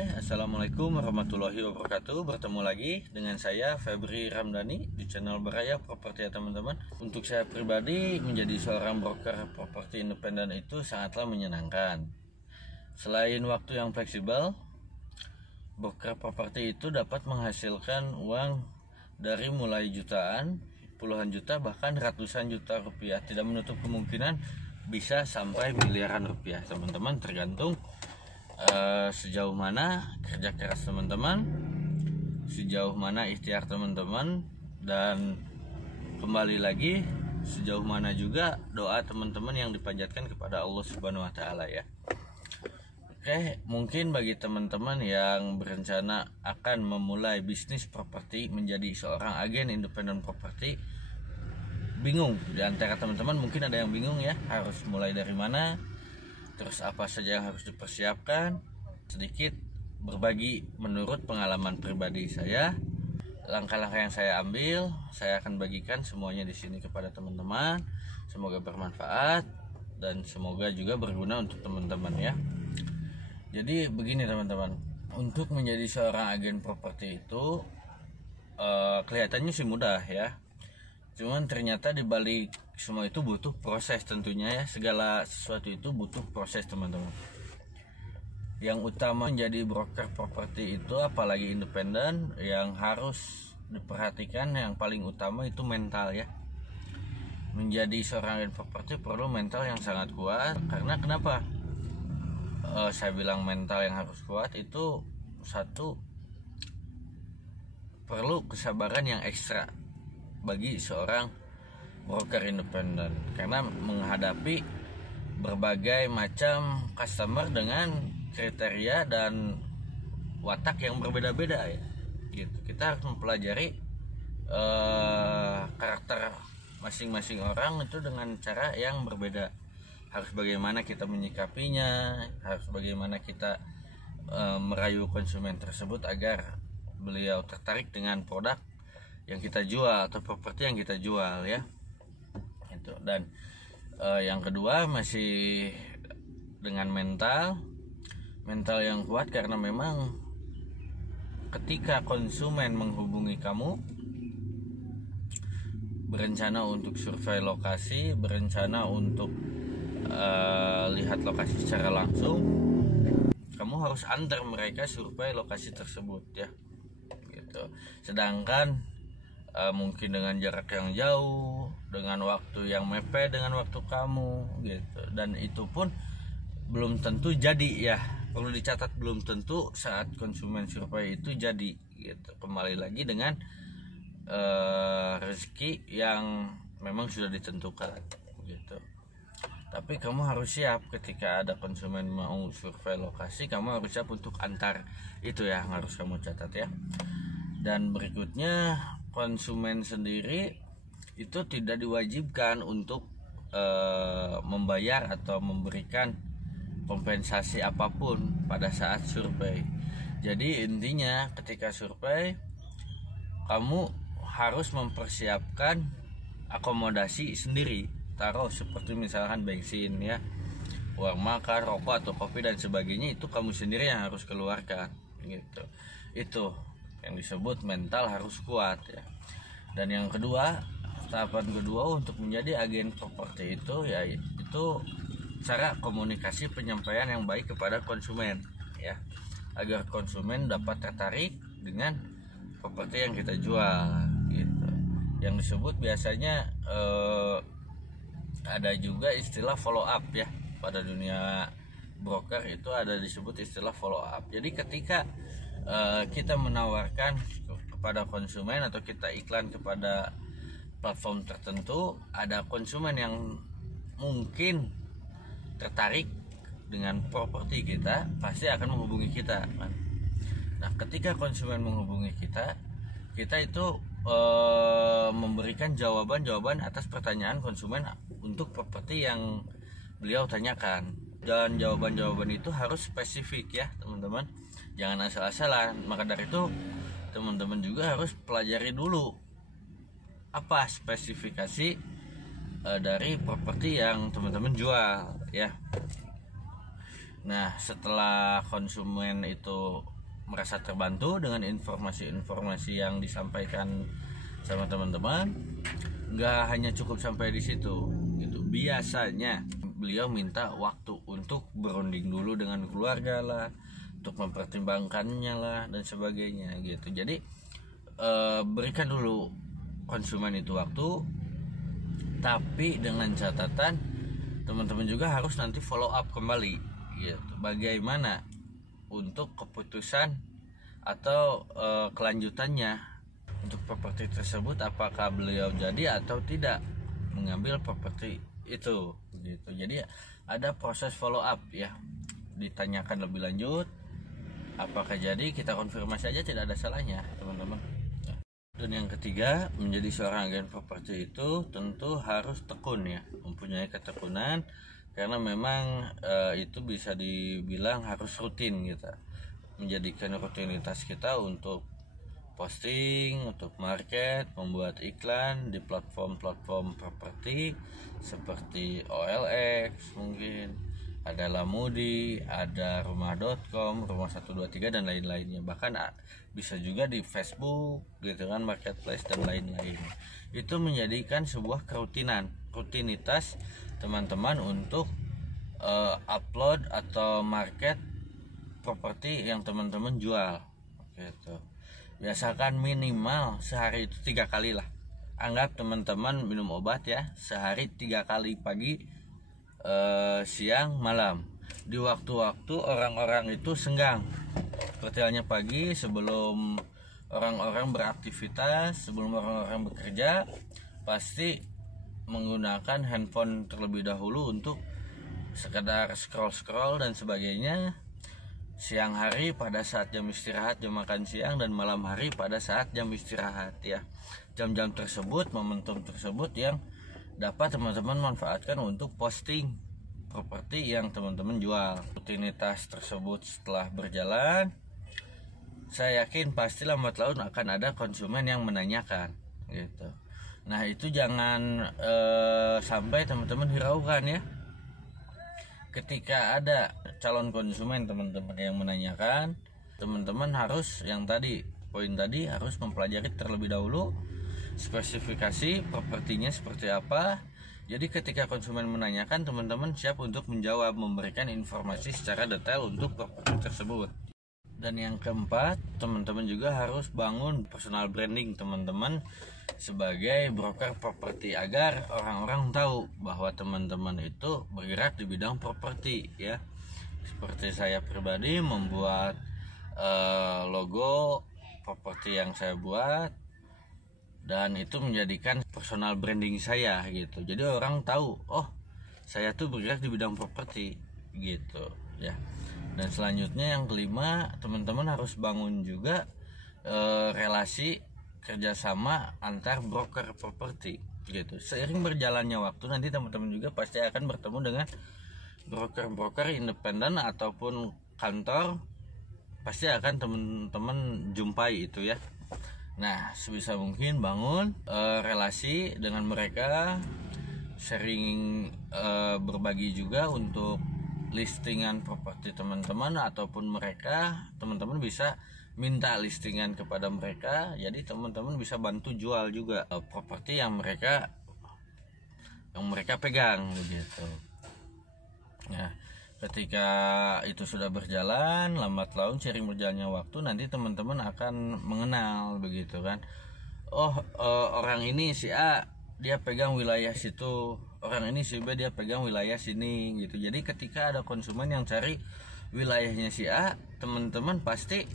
Assalamualaikum warahmatullahi wabarakatuh. Bertemu lagi dengan saya Febri Ramdhani di channel Beraya Properti ya teman-teman. Untuk saya pribadi, menjadi seorang broker properti independen itu sangatlah menyenangkan. Selain waktu yang fleksibel, broker properti itu dapat menghasilkan uang dari mulai jutaan, puluhan juta, bahkan ratusan juta rupiah. Tidak menutup kemungkinan bisa sampai miliaran rupiah teman-teman, tergantung sejauh mana kerja keras teman-teman, sejauh mana ikhtiar teman-teman, dan kembali lagi sejauh mana juga doa teman-teman yang dipanjatkan kepada Allah Subhanahu wa Ta'ala ya. Oke, mungkin bagi teman-teman yang berencana akan memulai bisnis properti, menjadi seorang agen independen properti, bingung di antara teman-teman, mungkin ada yang bingung ya, harus mulai dari mana, terus apa saja yang harus dipersiapkan. Sedikit berbagi menurut pengalaman pribadi saya, langkah-langkah yang saya ambil, saya akan bagikan semuanya di sini kepada teman-teman. Semoga bermanfaat dan semoga juga berguna untuk teman-teman ya. Jadi begini teman-teman, untuk menjadi seorang agen properti itu kelihatannya sih mudah ya. Cuman ternyata di balik semua itu butuh proses tentunya ya. Segala sesuatu itu butuh proses teman-teman. Yang utama menjadi broker properti itu, apalagi independen, yang harus diperhatikan yang paling utama itu mental ya. Menjadi seorang agen properti perlu mental yang sangat kuat. Karena kenapa? Saya bilang mental yang harus kuat itu, satu, perlu kesabaran yang ekstra bagi seorang broker independen, karena menghadapi berbagai macam customer dengan kriteria dan watak yang berbeda-beda ya. Gitu. Kita harus mempelajari karakter masing-masing orang itu dengan cara yang berbeda. Harus bagaimana kita menyikapinya, harus bagaimana kita merayu konsumen tersebut agar beliau tertarik dengan produk yang kita jual atau properti yang kita jual ya. Itu. Dan yang kedua masih dengan mental yang kuat, karena memang ketika konsumen menghubungi kamu berencana untuk survei lokasi, berencana untuk lihat lokasi secara langsung, kamu harus antar mereka survei lokasi tersebut ya. Gitu. Sedangkan mungkin dengan jarak yang jauh, dengan waktu yang mepet dengan waktu kamu gitu, dan itu pun belum tentu jadi ya. Perlu dicatat, belum tentu saat konsumen survei itu jadi gitu. Kembali lagi dengan rezeki yang memang sudah ditentukan gitu. Tapi kamu harus siap ketika ada konsumen mau survei lokasi, kamu harus siap untuk antar. Itu ya yang harus kamu catat ya. Dan berikutnya, konsumen sendiri itu tidak diwajibkan untuk membayar atau memberikan kompensasi apapun pada saat survei. Jadi intinya ketika survei, kamu harus mempersiapkan akomodasi sendiri. Taruh seperti misalkan bensin ya, uang makan, rokok atau kopi dan sebagainya, itu kamu sendiri yang harus keluarkan gitu. Itu yang disebut mental harus kuat ya. Dan yang kedua, tahapan kedua untuk menjadi agen properti itu ya, itu cara komunikasi penyampaian yang baik kepada konsumen ya, agar konsumen dapat tertarik dengan properti yang kita jual gitu. Yang disebut biasanya ada juga istilah follow up ya. Pada dunia broker itu ada disebut istilah follow up. Jadi ketika kita menawarkan kepada konsumen atau kita iklan kepada platform tertentu, ada konsumen yang mungkin tertarik dengan properti kita, pasti akan menghubungi kita kan. Nah, ketika konsumen menghubungi kita itu memberikan jawaban-jawaban atas pertanyaan konsumen untuk properti yang beliau tanyakan, dan jawaban-jawaban itu harus spesifik ya teman-teman, jangan asal-asalan. Maka dari itu teman-teman juga harus pelajari dulu apa spesifikasi dari properti yang teman-teman jual ya. Nah, setelah konsumen itu merasa terbantu dengan informasi-informasi yang disampaikan sama teman-teman, nggak hanya cukup sampai di situ gitu. Biasanya beliau minta waktu untuk berunding dulu dengan keluarga lah, untuk mempertimbangkannya lah dan sebagainya gitu. Jadi berikan dulu konsumen itu waktu, tapi dengan catatan teman-teman juga harus nanti follow up kembali gitu. Bagaimana untuk keputusan atau kelanjutannya untuk properti tersebut, apakah beliau jadi atau tidak mengambil properti itu gitu. Jadi ada proses follow up ya, ditanyakan lebih lanjut apakah jadi, kita konfirmasi aja, tidak ada salahnya teman-teman. Dan yang ketiga, menjadi seorang agen properti itu tentu harus tekun ya, mempunyai ketekunan, karena memang itu bisa dibilang harus rutin gitu, menjadikan rutinitas kita untuk posting, untuk market, membuat iklan di platform-platform properti seperti OLX, mungkin ada Lamudi, ada rumah.com, rumah 123 dan lain-lainnya. Bahkan bisa juga di Facebook gitu kan, marketplace dan lain-lain. Itu menjadikan sebuah rutinitas teman-teman untuk upload atau market properti yang teman-teman jual gitu. Biasakan minimal sehari itu 3 kali lah. Anggap teman-teman minum obat ya, sehari 3 kali, pagi, siang, malam. Di waktu-waktu orang-orang itu senggang, seperti halnya pagi sebelum orang-orang beraktivitas, sebelum orang-orang bekerja, pasti menggunakan handphone terlebih dahulu untuk sekedar scroll-scroll dan sebagainya. Siang hari pada saat jam istirahat, jam makan siang, dan malam hari pada saat jam istirahat ya. Jam-jam tersebut, momentum tersebut yang dapat teman-teman manfaatkan untuk posting properti yang teman-teman jual. Rutinitas tersebut setelah berjalan, saya yakin pasti lambat laun akan ada konsumen yang menanyakan gitu. Nah, itu jangan sampai teman-teman hiraukan ya. Ketika ada calon konsumen teman-teman yang menanyakan, teman-teman harus poin tadi harus mempelajari terlebih dahulu spesifikasi propertinya seperti apa. Jadi ketika konsumen menanyakan, teman-teman siap untuk menjawab, memberikan informasi secara detail untuk properti tersebut. Dan yang keempat, teman-teman juga harus bangun personal branding teman-teman sebagai broker properti, agar orang-orang tahu bahwa teman-teman itu bergerak di bidang properti ya. Seperti saya pribadi membuat logo properti yang saya buat, dan itu menjadikan personal branding saya gitu. Jadi orang tahu, oh saya tuh bergerak di bidang properti gitu ya. Dan selanjutnya yang kelima, teman-teman harus bangun juga relasi kerjasama antar broker properti gitu. Seiring berjalannya waktu, nanti teman-teman juga pasti akan bertemu dengan broker-broker independen ataupun kantor, pasti akan teman-teman jumpai itu ya. Nah, sebisa mungkin bangun relasi dengan mereka, sering berbagi juga untuk listingan properti teman-teman, ataupun teman-teman bisa minta listingan kepada mereka. Jadi teman-teman bisa bantu jual juga properti yang mereka pegang begitu. Nah, ketika itu sudah berjalan, lambat laun sering berjalannya waktu, nanti teman-teman akan mengenal begitu kan. Oh, orang ini si A dia pegang wilayah situ, orang ini si B dia pegang wilayah sini gitu. Jadi ketika ada konsumen yang cari wilayahnya si A, teman-teman pasti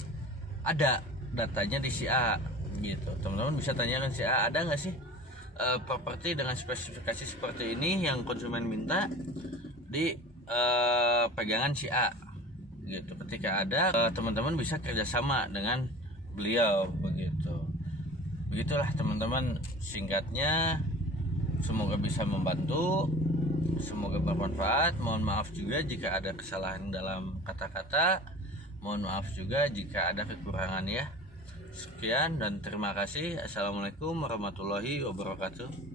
ada datanya di si A gitu. Teman-teman bisa tanyakan si A, ada nggak sih properti dengan spesifikasi seperti ini yang konsumen minta di pegangan si A gitu. Ketika ada, teman-teman bisa kerjasama dengan beliau begitu. Begitulah teman-teman, singkatnya. Semoga bisa membantu, semoga bermanfaat. Mohon maaf juga jika ada kesalahan dalam kata-kata, mohon maaf juga jika ada kekurangan ya. Sekian dan terima kasih. Assalamualaikum warahmatullahi wabarakatuh.